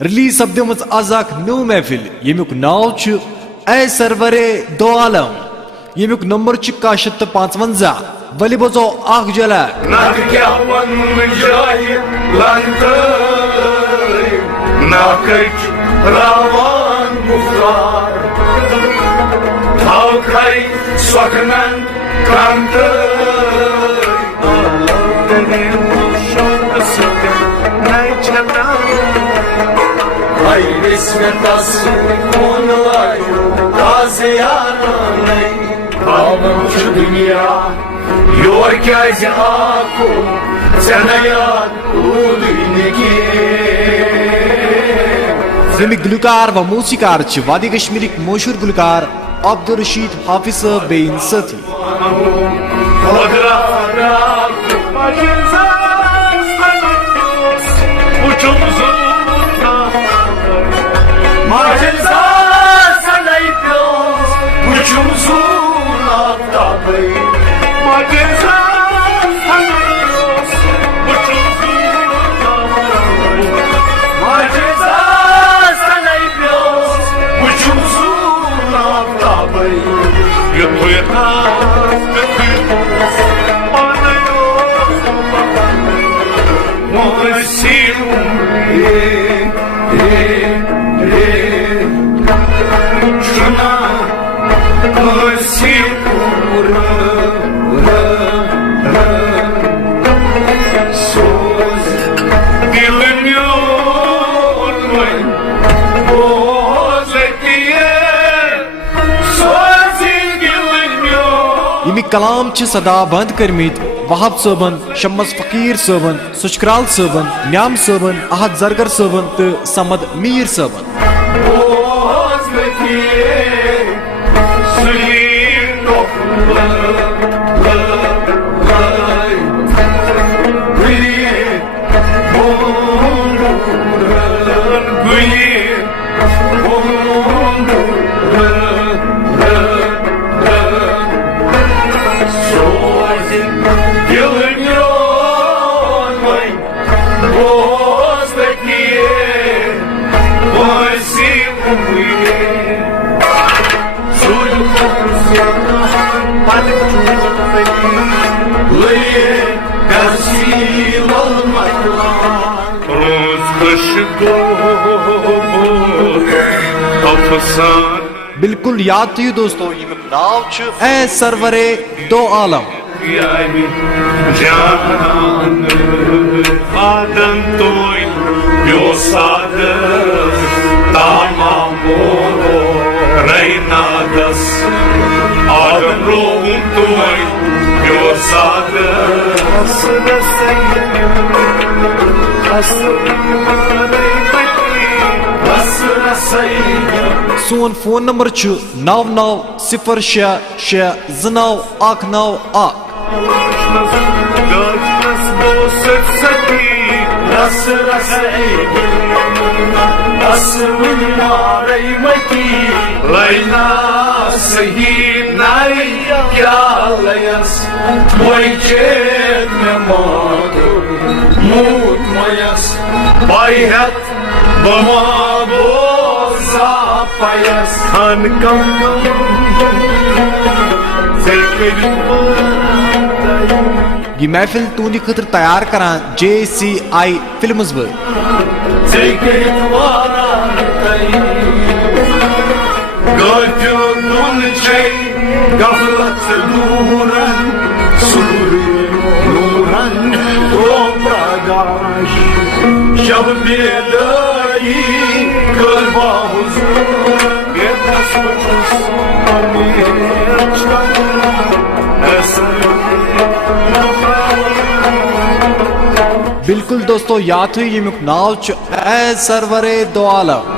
release सपदम आज new महफिल यमुक नाव ए सरवरे दो आलम यमुक नंबर 55 वली बजो आख जला İsmetas konulayı taze yanay Kalmam şu dünya yorkayca aku Senayat udineki फिल्मी गुलकार व मूसीकार वादी कश्मीरी मशहूर गुलकार अब्दुल रशीद हाफिज बेइन सती कलाम सदा बंद करमित वहाब सोबन शम्मस फकीर सोबन सुचक्राल सोबन न्याम सोबन अहद जरगर सोबन तो समद मीर सोबन बिल्कुल याद थी दोस्तों ये नाव ए सरवरे दो आलम सोन फोन नंबर 99066919 ये महफिल तूनी खतर तैयार करा JCI फिल्म्स व बिल्कुल दोस्तों याद हुई ये मुकनाव ए सरवरे दो आलम